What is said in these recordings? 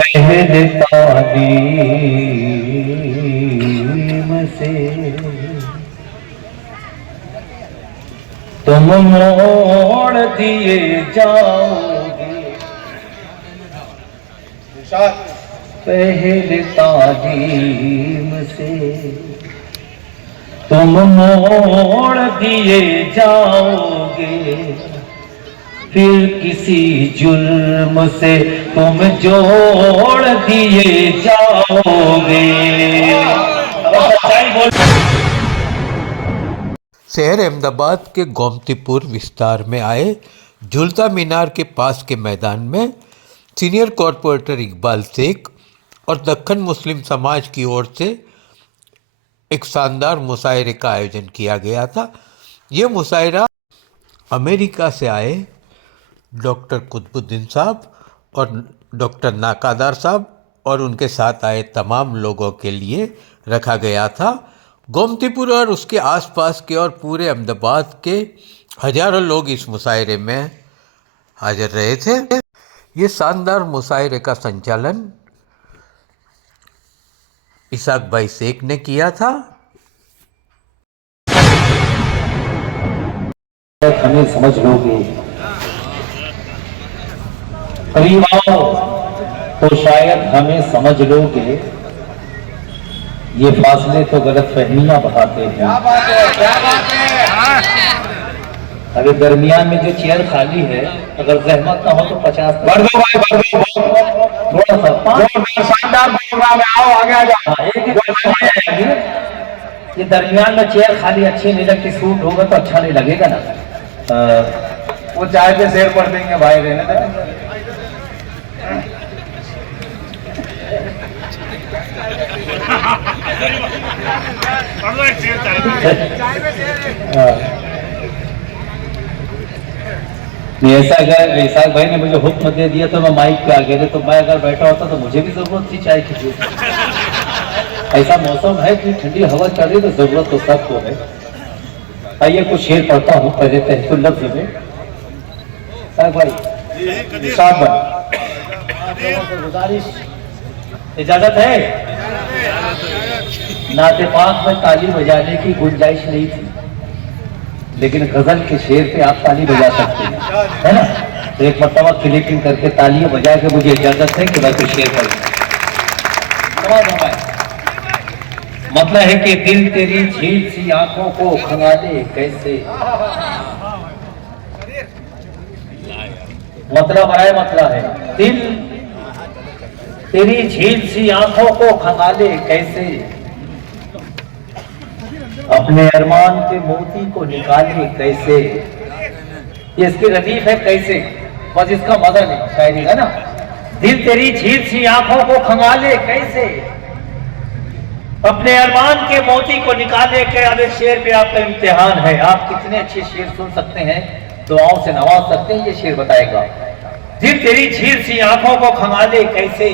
पहले तालीम से तुम मोड़ दिए जाओगे, पहले तालीम से तुम मोड़ दिए जाओगे, फिर किसी जुल्म से तुम जोड़ दिए जाओगे। शहर अहमदाबाद के गोमतीपुर विस्तार में आए झूलता मीनार के पास के मैदान में सीनियर कॉरपोरेटर इकबाल शेख और दक्खन मुस्लिम समाज की ओर से एक शानदार मुशायरे का आयोजन किया गया था। ये मुशायरा अमेरिका से आए डॉक्टर कुतुबुद्दीन साहब और डॉक्टर नाकादार साहब और उनके साथ आए तमाम लोगों के लिए रखा गया था। गोमतीपुर और उसके आसपास के और पूरे अहमदाबाद के हजारों लोग इस मुशायरे में हाजिर रहे थे। ये शानदार मुशायरे का संचालन इसाक भाई शेख ने किया था। हमें समझ लोगे, करीब आओ तो शायद हमें समझ लोगे, ये फासले तो गलत फहमियां बढ़ाते हैं। अगर दरमियान में जो चेयर खाली है, अगर जहमत ना हो तो 50 बढ़ दो भाई, बढ़ दो थोड़ा सा। शानदार प्रोग्राम है, आओ आगे आ जाओ। एक ही ये दरमियान में चेयर खाली अच्छी नहीं लगती, सूट होगा तो अच्छा नहीं लगेगा ना। वो चाय पे शेर पढ़ देंगे भाई, रहने दें। ऐसा अगर इसाक भाई ने मुझे हुक्म दे दिया तो मैं माइक पे आ गया, तो मैं अगर बैठा होता तो मुझे भी जरूरत थी चाय की। ऐसा मौसम है कि ठंडी हवा चल रही, तो जरूरत तो सबको है। आइए कुछ शेर पढ़ता हूँ पहले तहफुल लफ्ज में। इसाक भाई, इसाक भाई, गुजारिश, इजाजत है? नाते पाक में ताली बजाने की गुंजाइश नहीं थी, लेकिन गजल के शेर पे आप ताली बजा सकते हैं, है ना? तो एक मरतबा क्लिपिंग करके तालियां बजा के मुझे इजाजत है कि मैं कुछ शेर पढ़ूं। मतलब है कि दिल तेरी झील सी आंखों को खंगाले कैसे, मतलब आए मतलब है, दिल तेरी झील सी आंखों को खंगाले कैसे, अपने अरमान के मोती को निकाले कैसे। ये इसकी रदीफ है कैसे, बस इसका मजा नहीं शायरी है ना। दिल तेरी झील सी आंखों को खंगाले कैसे, अपने अरमान के मोती को निकाले के। अब इस शेर पे आपका इम्तिहान है, आप कितने अच्छे शेर सुन सकते हैं, दुआओं से नवाज सकते हैं, ये शेर बताएगा। दिल तेरी झील सी आंखों को खंगाले कैसे,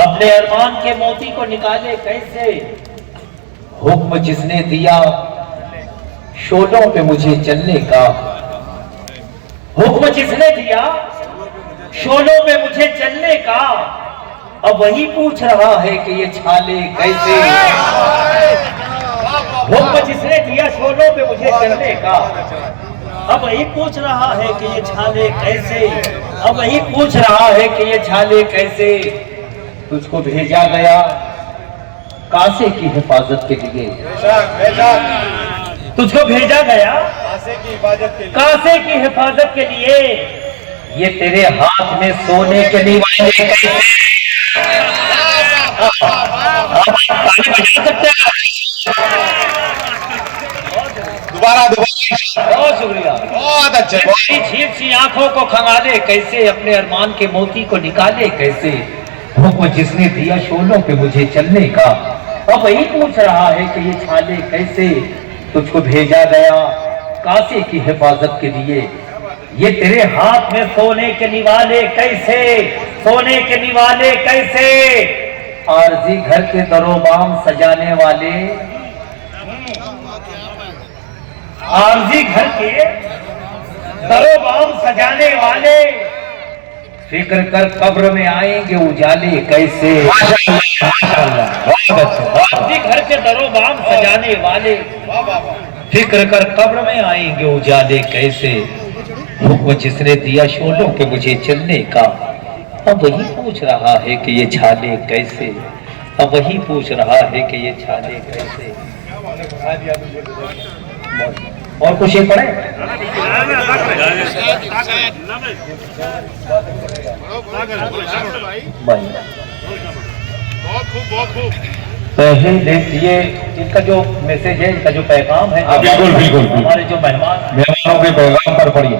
अपने अरमान के मोती को निकाले कैसे, हुक्म जिसने दिया शोलों पे मुझे चलने का, हुक्म जिसने दिया शोलों पे मुझे चलने का, अब वही पूछ रहा है कि ये छाले कैसे। हुक्म जिसने दिया शोलों पे मुझे चलने का, अब वही पूछ रहा है कि ये छाले कैसे, अब वही पूछ रहा है कि ये छाले कैसे। तुझको भेजा गया कासे की हिफाजत के लिए, तुझको भेजा गया कासे की हिफाजत के लिए, ये तेरे हाथ में सोने के निवाले कैसे। आप ताली बजा सकते हैं? दोबारा बहुत शुक्रिया, बहुत अच्छे। झील सी आंखों को खंगाले कैसे, अपने अरमान के मोती को निकाले कैसे, हुक्म जिसने दिया शोलों पे मुझे चलने का, अब वही पूछ रहा है कि ये छाले कैसे। तुझको भेजा गया कासे की हिफाजत के लिए, ये तेरे हाथ में सोने के निवाले कैसे, सोने के निवाले कैसे। आरजी घर के दरोबाम सजाने वाले, आरजी घर के दरोबाम सजाने वाले, फिक्र कर कब्र में आएंगे उजाले कैसे। माशाअल्लाह माशाअल्लाह, बहुत अच्छे बहुत अपने घर के दरो बाम सजाने वाले, फिक्र कर कब्र में आएंगे उजाले कैसे। हुक्म जिसने दिया शोलों के मुझे चलने का, अब वही पूछ रहा है कि ये छाले कैसे। अब वही पूछ रहा है कि ये छाले कैसे। और कुछ ये पढ़े। पहले ये इनका जो मैसेज है, इनका जो पैगाम है, बिल्कुल बिल्कुल हमारे जो मेहमानों के पैगाम पर पढ़िए।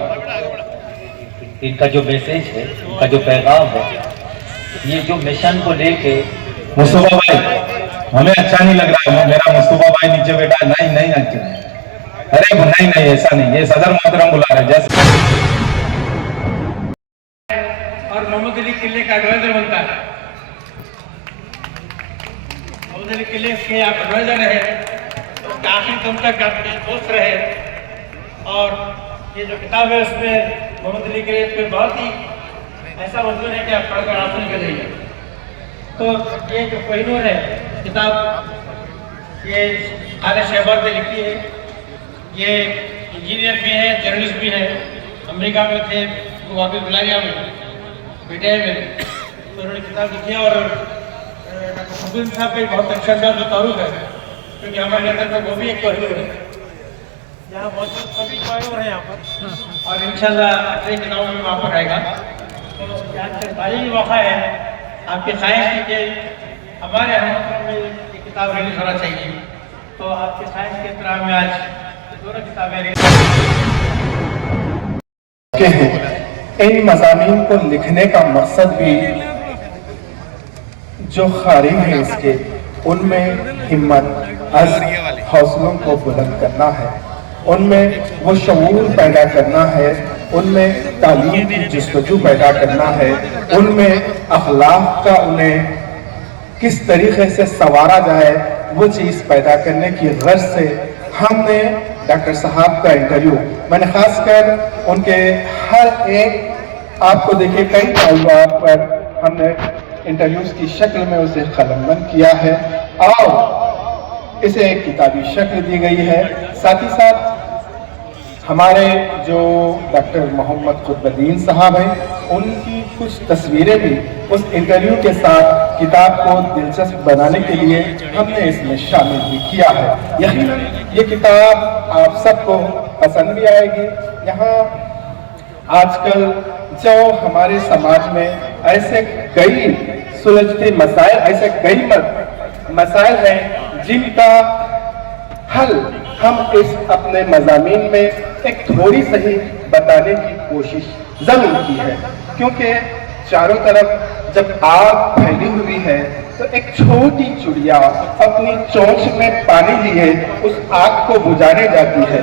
इनका जो मैसेज है, इनका जो पैगाम है, ये जो मिशन को लेके। मुस्तफा भाई हमें अच्छा नहीं लग रहा है, मेरा मुस्तफा भाई नीचे बैठा। नहीं नहीं नहीं, अरे नहीं नहीं ऐसा नहीं, ये सदर मोहतरम बुला रहे जैसे। और मोहम्मद अली किले का एडवाइजर बनता है। मोहम्मद अली किले के आप एडवाइजर रहे, उसके आखिरी दम तक आपके दोस्त रहे। और ये जो किताब है उसमें मोहम्मद अली किले पे बहुत ही ऐसा मंजूर है कि आप पढ़कर हासिल कर लीजिए। तो ये जो कोहिनूर है किताब, ये आले शहबाज ने लिखी है। ये इंजीनियर भी हैं, जर्नलिस्ट भी हैं, अमेरिका में थे, वो वापस बुलाया में बेटे हैं मेरे, तो उन्होंने किताब लिखी है। और डॉक्टर फुद्दीन साहब का बहुत अच्छा अंदाज जो तारुफ है, क्योंकि हमारे अंदर में वो भी एक कोहिनूर है। यहाँ मौजूद सभी कोहिनूर हैं यहाँ पर, और इंशाल्लाह अगले किताबों में वहाँ पर आएगा। तो आज का तारीखी मौका है आपके साइंस के, हमारे हम में ये किताब रिलीज होना चाहिए। तो आपके साइंस के एहतराम में आज दोनों किताबें इन मज़ामीन को लिखने का मकसद भी जो ख़ारिज है इसके, उनमें हिम्मत अज़्म हौसलों को बुलंद करना है, उनमें वो शऊर पैदा करना है, उनमें तालीम की जस्तजू पैदा करना है, उनमें अखलाक का उन्हें किस तरीके से संवारा जाए वो चीज़ पैदा करने की गर्ज से हमने डॉक्टर साहब का इंटरव्यू, मैंने खासकर उनके हर एक, आपको देखिए कई मौज़ूआत पर हमने इंटरव्यूज की शक्ल में उसे कलमबंद किया है और इसे एक किताबी शक्ल दी गई है। साथ ही साथ हमारे जो डॉक्टर मोहम्मद कुतुबुद्दीन साहब हैं, उनकी कुछ तस्वीरें भी उस इंटरव्यू के साथ किताब को दिलचस्प बनाने के लिए हमने इसमें शामिल भी किया है। यकीनन ये किताब आप सबको पसंद भी आएगी। यहाँ आजकल जो हमारे समाज में ऐसे कई सुलझते मसाइल, ऐसे कई मसाइल हैं जिनका हल हम इस अपने मज़ामीन में एक थोड़ी सही बताने की कोशिश जरूर की है, क्योंकि चारों तरफ जब आग फैली हुई है तो एक छोटी चिड़िया अपनी चोंच में पानी लिए उस आग को बुझाने जाती है।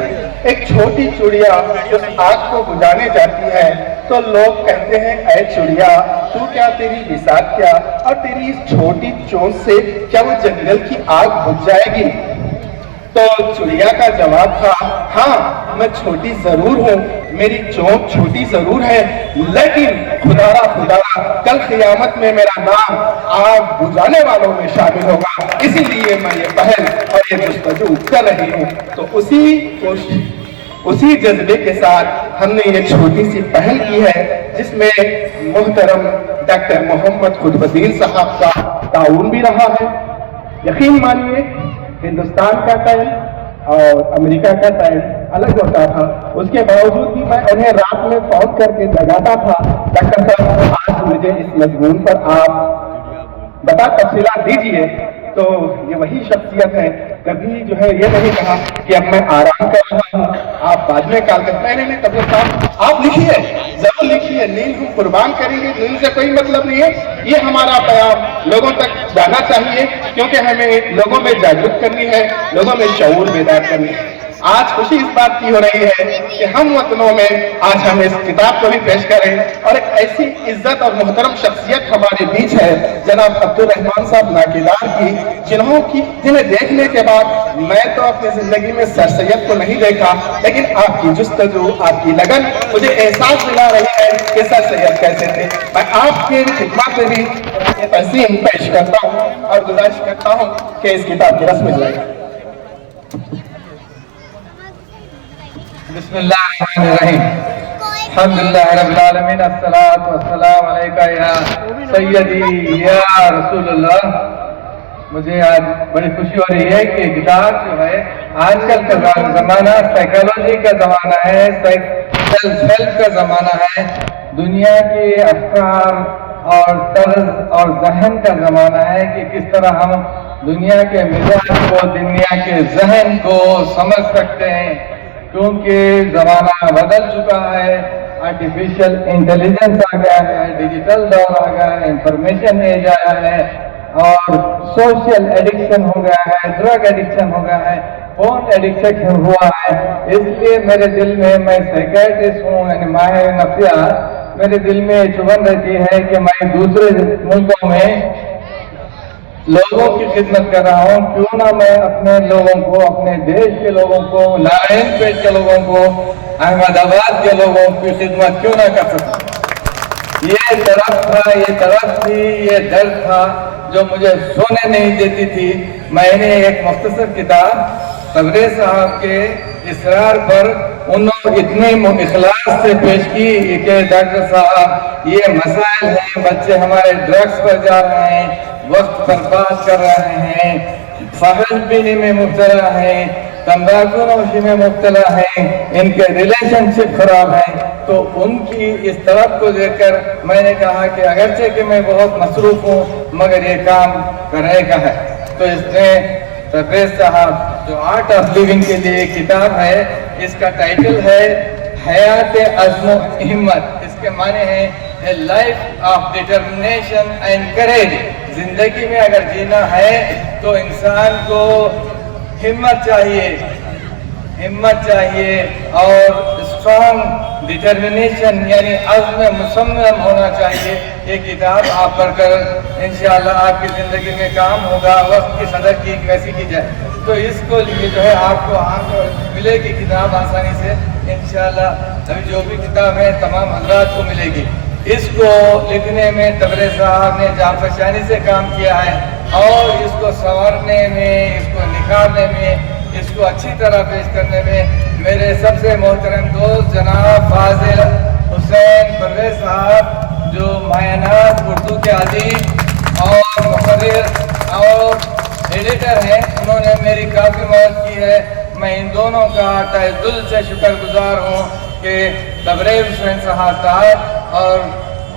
एक छोटी चिड़िया उस आग को बुझाने जाती है तो लोग कहते हैं, ऐ चिड़िया तू क्या, तेरी बिसात क्या, और तेरी इस छोटी चोंच से क्या वो जंगल की आग बुझ जाएगी? तो चिड़िया का जवाब था, हाँ मैं छोटी जरूर हूँ, मेरी चोंच छोटी जरूर है, लेकिन खुदारा खुदारा कल क़यामत में मेरा नाम आग बुझाने वालों में शामिल होगा, इसीलिए मैं ये पहल और ये जस्तजू कर रही हूँ। तो उसी जज्बे के साथ हमने ये छोटी सी पहल की है, जिसमें मोहतरम डॉक्टर मोहम्मद कुतुबुद्दीन साहब का ताउन भी रहा है। यकीन मानिए हिंदुस्तान का टाइम और अमेरिका का टाइम अलग होता था, उसके बावजूद भी मैं उन्हें रात में फोन करके जगाता था, डॉक्टर साहब आज मुझे इस मजमून पर आप तफसीलात दीजिए। तो ये वही शख्सियत है, कभी जो है ये नहीं कहा कि अब मैं आराम कर रहा हूँ, आप बाद में कॉल कर, नहीं डॉक्टर साहब आप लिखिए, जरूर लिखिए, नींद हम कुर्बान करेंगे, नींद से कोई मतलब नहीं है। ये हमारा पैगाम लोगों तक जाना चाहिए, क्योंकि हमें लोगों में जागरूक करनी है, लोगों में शऊर बेदार करनी है। आज खुशी इस बात की हो रही है कि हम वतनों में आज हम इस किताब को भी पेश करें और एक ऐसी इज्जत इज्जत और मोहतरम शख्सियत हमारे बीच है जनाब अब्दुल रहमान साहब नाकेदार की, जिन्हें देखने के बाद मैं तो अपनी जिंदगी में सर सैयद को नहीं देखा, लेकिन आपकी जुस्तजू, आपकी लगन मुझे एहसास दिला रही है कि सर सैयद कैसे थे। मैं आपके खिदमत में भी तहसीन पेश करता हूँ और गुजारिश करता हूँ कि इस किताब की रस्म जाए। बिस्मिल्लाहिर्रहमानिर्रहीम, अल्हम्दुलिल्लाहि रब्बिल आलमीन, अस्सलातु वस्सलामु अलैका या सय्यदी या रसूलुल्लाह। मुझे आज बड़ी खुशी हो रही है कि किताब जो है, आजकल का जमाना साइकोलॉजी का जमाना है, सेल्फ हेल्प का जमाना है, दुनिया के अफकार और तर्ज और जहन का जमाना है कि किस तरह हम दुनिया के मिजाज को, दुनिया के जहन को समझ सकते हैं, क्योंकि जमाना बदल चुका है। आर्टिफिशियल इंटेलिजेंस आ गया है, डिजिटल दौर आ गया है, इंफॉर्मेशन एज आया है और सोशल एडिक्शन हो गया है, ड्रग एडिक्शन हो गया है, फोन एडिक्शन हुआ है। इसलिए मेरे दिल में, मैं साइकियाट्रिस्ट हूँ, यानी माहिर नफ्सियात, मेरे दिल में चुभन रहती है कि मैं दूसरे मुल्कों में लोगों की खिदमत कर रहा हूँ, क्यों ना मैं अपने लोगों को, अपने देश के लोगों को, नारायणपेट के लोगों को, अहमदाबाद के लोगों की खिदमत क्यों ना कर सकूं। ये तरफ था, ये तरफ थी, ये दर्द था जो मुझे सोने नहीं देती थी। मैंने एक मुख्तसर किताब तबरेज़ साहब के इसरार पर उन्होंने इतने इखलास से पेश की कि डॉक्टर साहब, ये मसाइल हैं, बच्चे हमारे ड्रग्स पर जा रहे हैं, वक्त बर्बाद कर रहे हैं, फहश पीने में मुब्तला हैं, तंबाकू नोशी में मुब्तला हैं, इनके रिलेशनशिप खराब हैं। तो उनकी इस तरफ को देखकर मैंने कहा कि अगरचे कि मैं बहुत मसरूफ हूँ, मगर ये काम करने का है। तो इसमें तबरेज़ साहब जो आर्ट ऑफ लिविंग के लिए किताब है, इसका टाइटल है हयात अज़्म हिम्मत। इसके माने हैं ए life of determination and courage. जिंदगी में अगर जीना है तो इंसान को हिम्मत चाहिए और स्ट्रॉन्ग डिटर्मिनेशन यानी अज़्म मुसम्मम होना चाहिए। ये किताब आप पढ़कर इंशाअल्लाह आपकी ज़िंदगी में काम होगा। वक्त की सदर की कैसी की जाए, तो इसको लिए जो है आपको मिलेगी किताब आसानी से इंशाअल्लाह। अभी जो भी किताब है तमाम हज़रात को मिलेगी। इसको लिखने में तबरेज़ साहब ने जाफरशानी से काम किया है और इसको संवारने में, इसको निखारने में, इसको अच्छी तरह पेश करने में मेरे सबसे मोहतरम दोस्त जनाब फाजिल हुसैन परवेज़ साहब, जो मायनात उर्दू के अदीब और मुहर्रिर और एडिटर हैं, उन्होंने मेरी काफ़ी मदद की है। मैं इन दोनों का तहे दिल से शुक्रगुजार हूँ कि तबरेज़ हुसैन साहब और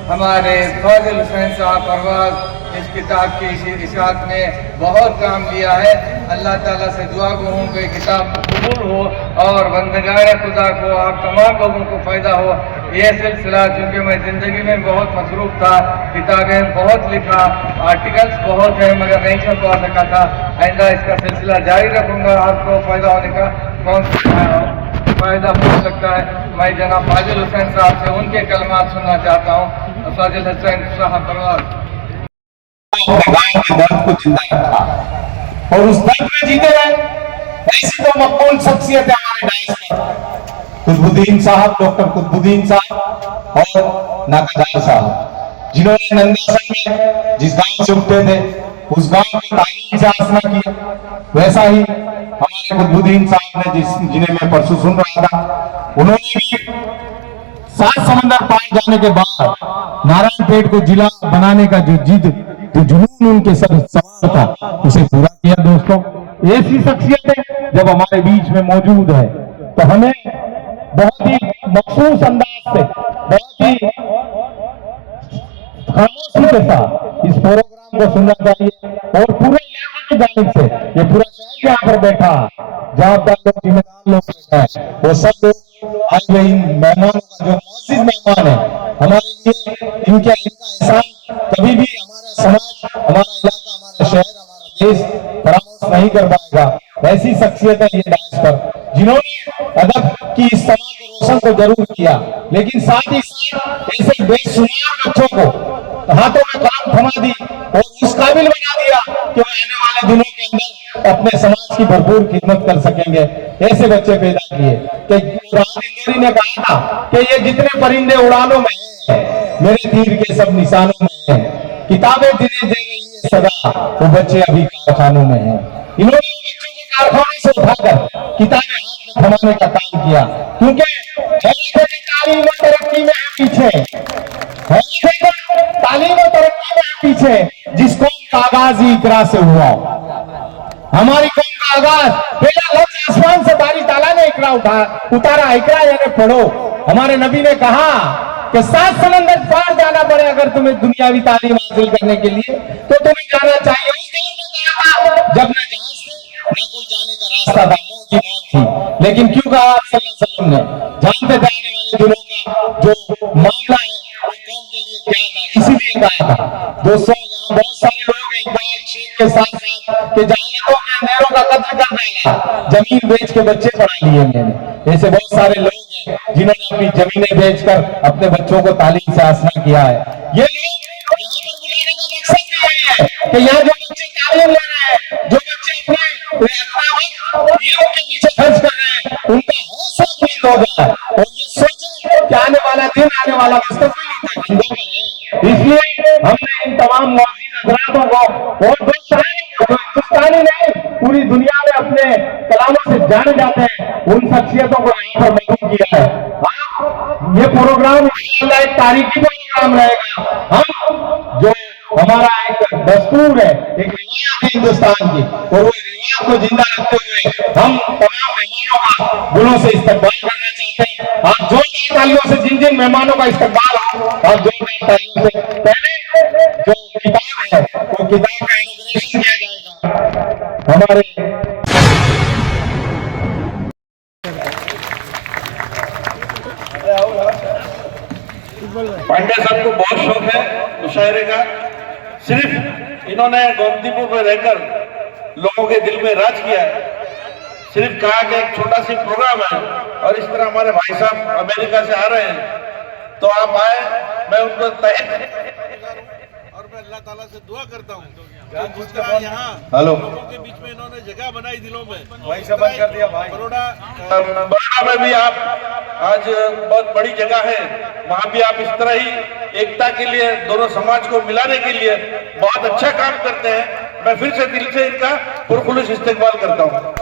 हमारे फाजिल हुसैन साहब परवाज़ इस किताब की इशाअत में बहुत काम लिया है। अल्लाह ताला से दुआ को हूँ कि किताब कबूल हो और बंदगार खुदा को, आप तमाम लोगों को फ़ायदा हो। ये सिलसिला, चूँकि मैं ज़िंदगी में बहुत मसरूफ़ था, किताबें बहुत लिखा, आर्टिकल्स बहुत हैं, मगर नहीं छपवा सका था। आइंदा इसका सिलसिला जारी रखूँगा। आपको फ़ायदा होने का कौन सा फ़ायदा हो सकता है। मैं जनाब फाजिल हुसैन साहब से उनके कलमात सुनना चाहता हूँ। फाजिल हुसैन साहब परवाज़ दर्द को जिंदा रखा और उस दर्द में जीते रहे। ऐसी तो मकबूल शख्सियत है हमारे डायस पर, कुतुबुद्दीन साहब, डॉक्टर कुतुबुद्दीन साहब और नाकादार साहब, जिन्होंने नंदासन में जिस गांव से उठते थे उस गांव को तालीम से आसना किया। वैसा ही हमारे कुतुबुद्दीन साहब ने जिन्हें मैं परसों सुन रहा था, उन्होंने भी 7 समंदर पार जाने के बाद नारायणपेट को जिला बनाने का जो जिद, जो जुनून उनके सवाल था, उसे पूरा किया। दोस्तों, ऐसी शख्सियतें जब हमारे बीच में मौजूद है तो हमें बहुत ही मखसूस अंदाज से, बहुत ही खामोशी के साथ इस प्रोग्राम को सुनना चाहिए। और पूरे इलाके की जानिब से, ये पूरा शहर यहाँ पर बैठा, जवाबदार लोग, जिम्मेदार लोग बैठा है, वो सब लोग आज वे इन मेहमानों का, जो मुअज़्ज़िज़ मेहमान है हमारे लिए, इनका एहसान कभी भी हमारा समाज, हमारा इलाका, हमारा शहर, हमारा देश फरामोश नहीं कर पाएगा। ऐसी शख्सियत है ये डायस पर, जिन्होंने अदब की इस समा के रोशन को जरूर किया, लेकिन साथ ही साथ ऐसे बेशुमार बच्चों को हाथों में कलम थमा दी और उस काबिल बना दिया कि वो आने वाले दिनों के अंदर अपने समाज की भरपूर खिदमत कर सकेंगे। ऐसे बच्चे पैदा किए कि राहत इंदौरी ने कहा था कि ये जितने परिंदे उड़ानों में हैं, मेरे तीर के सब निशानों में हैं। किताबें जिन्हें दे रही है सदा, वो बच्चे अभी कारखानों में हैं। इन्होंने बच्चों को कारखाने से उठाकर किताबें हाथ में थमाने का काम किया, क्योंकि तालीम और तरक्की में है पीछे, तालीम और तरक्की में है पीछे। जिस कौम का आगाज ही इकरा से हुआ, हमारी कौम का आगाज पहला लफ्ज आसमान से बारिश ताला ने इकरा उतारा। इकरा यानी पढ़ो। हमारे नबी ने कहा कि 7 समंदर पार जाना पड़े अगर तुम्हें दुनियावी तालीम हासिल करने के लिए, तो तुम्हें जाना चाहिए। उस दौर में कहा था जब न जहाज थे न कोई जाने का रास्ता था, मौत की मौत थी। लेकिन क्यों कहा आप सल्लल्लाहु अलैहि वसल्लम ने? जानते थे आने वाले दिनों का जो मामला है वो कौम के लिए क्या था, इसीलिए कहा था। दोस्तों, यहाँ बहुत सारे लोग हैं इकबाल शेख के साथ साथ कि जहालतों के अंधेरों का कत्ल कर डाला, जमीन बेच के बच्चे पढ़ा लिए मैंने। ऐसे बहुत सारे लोग हैं जिन्होंने अपनी जमीनें बेचकर अपने बच्चों को तालीम से आसना किया है। ये लोग यहाँ पर बुलाने का मकसद भी यही है कि यहाँ जो बच्चे तालीम ले रहे हैं, जो बच्चे अपने हीरो के पीछे खर्च कर रहे हैं, उनका हौसला बुलंद हो जाए और ये सोचे कि आने वाला दिन, आने वाला मुस्तकबिल उनके कंधों पर है। इसलिए हमने इन तमाम मौजूद हजरातों को और दो शायरों को, जो हिंदुस्तानी नहीं पूरी दुनिया में अपने कलामों से जाने जाते हैं, उन शख्सियतों को यहाँ पर मौजूद किया है। ये प्रोग्राम इंशाअल्लाह एक तारीखी प्रोग्राम रहेगा। हम जो हमारा एक दस्तूर है, एक रिवायत है हिंदुस्तान की, और वो रिवायत को जिंदा रखते हुए हम तमाम मेहमानों का दिलों से इस्तकबाल करना चाहते हैं। आप जोरदार तालियों से जिन जिन मेहमानों का इस्तकबाल हो, आप जोरदार तालियों से पहले जो किताब है वो किताब का इनॉग्रेशन किया जाएगा। हमारे पांडे साहब को बहुत शौक है मुशायरे का। सिर्फ इन्होंने गोमतीपुर में रहकर लोगों के दिल में राज किया है। सिर्फ कहा कि एक छोटा सी प्रोग्राम है और इस तरह हमारे भाई साहब अमेरिका से आ रहे हैं तो आप आए, मैं उनको और मैं अल्लाह ताला से दुआ करता हूँ यहाँ हेलो लोगों के बीच में इन्होंने जगह बनाई दिलों में। वही से बंद कर दिया भाई। बड़ौदा में भी आप आज बहुत बड़ी जगह है, वहाँ भी आप इस तरह ही एकता के लिए, दोनों समाज को मिलाने के लिए बहुत अच्छा काम करते हैं। मैं फिर से दिल से इनका पुरखुलूस इस्तेमाल करता हूँ।